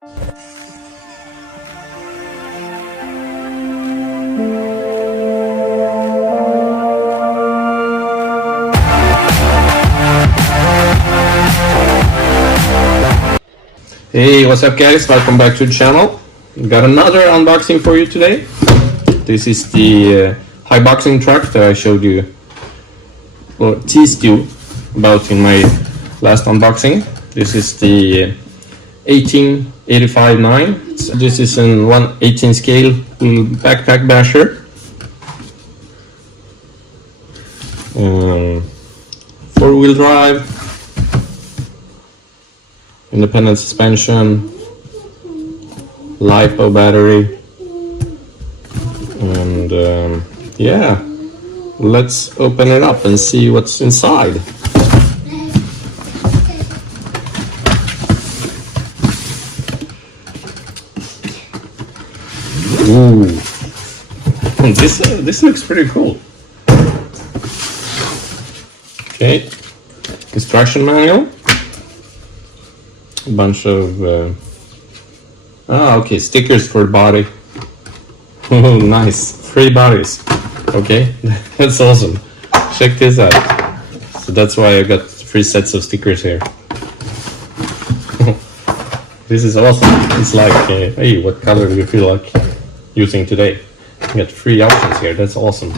Hey, what's up guys, welcome back to the channel. Got another unboxing for you today. This is the Haiboxing truck that I showed you, or teased you about in my last unboxing. This is the 1885-9. This is an 1/18 scale backpack basher. 4-wheel drive, independent suspension, LiPo battery, and yeah, let's open it up and see what's inside. Ooh, this looks pretty cool. Okay, instruction manual. A bunch of okay, stickers for the body. Oh, nice, 3 bodies. Okay, that's awesome. Check this out. So that's why I got 3 sets of stickers here. This is awesome. It's like, hey, what color do you feel like using today? You got 3 options here. That's awesome.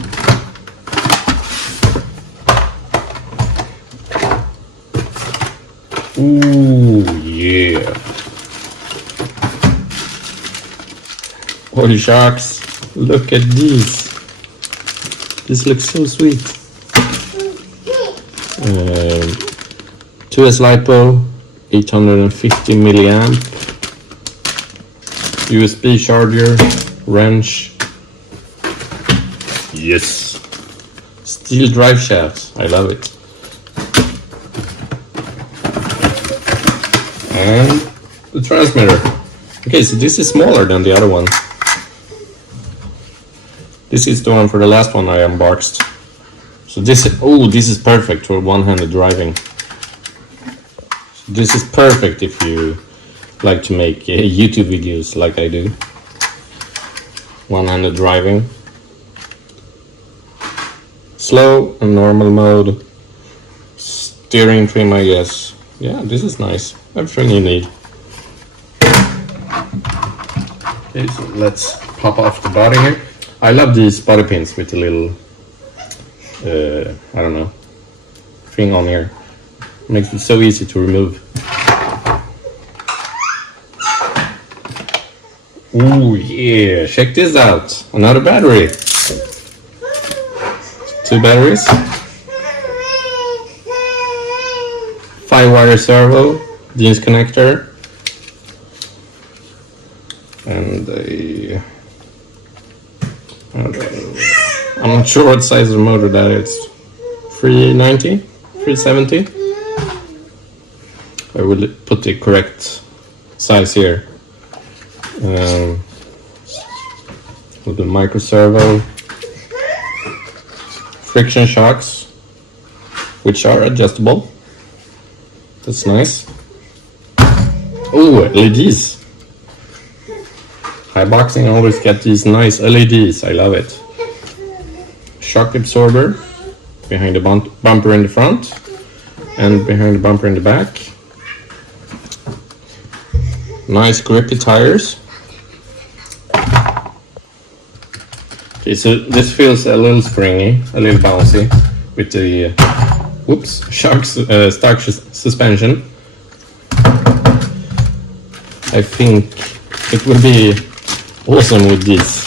Ooh, yeah. Holy sharks, look at these. This looks so sweet. 2S LiPo, 850 milliamp, USB charger, wrench. Yes. Steel drive shaft, I love it. And the transmitter. Okay, so this is smaller than the other one. This is the one for the last one I unboxed. So this is perfect for one-handed driving. So this is perfect if you like to make YouTube videos like I do. One-handed driving. Slow and normal mode. Steering trim, I guess. Yeah, this is nice. Everything you need. Okay, so let's pop off the body here. I love these body pins with a little, I don't know, thing on here. Makes it so easy to remove. Ooh, yeah, check this out. Another battery. 2 batteries. 5-wire servo, jeans connector, and I'm not sure what size of motor that is. 390, 370. I will put the correct size here. With the micro servo, friction shocks, which are adjustable. That's nice. Oh, LEDs. Haiboxing always get these nice LEDs. I love it. Shock absorber behind the bumper in the front and behind the bumper in the back. Nice grippy tires. Okay, so this feels a little springy, a little bouncy with the stock suspension. I think it will be awesome with this.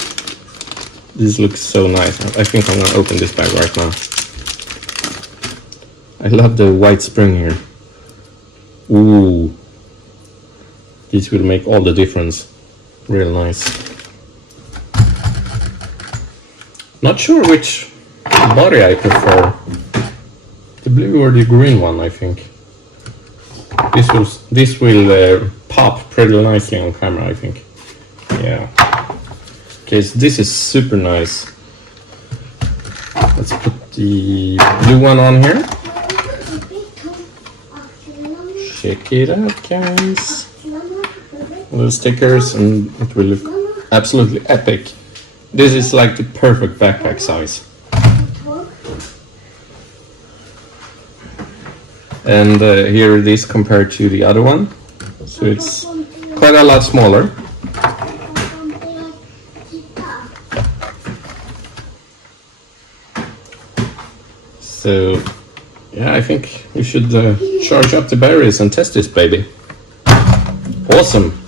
This looks so nice. I think I'm gonna open this bag right now. I love the white spring here. Ooh, this will make all the difference. Real nice. Not sure which body I prefer. The blue or the green one, I think. This will pop pretty nicely on camera, I think. Yeah. Okay, so this is super nice. Let's put the blue one on here. Check it out, guys. the stickers, and it will look absolutely epic. This is like the perfect backpack size. And here it is compared to the other one, so it's quite a lot smaller. So yeah, I think we should charge up the batteries and test this baby. Awesome.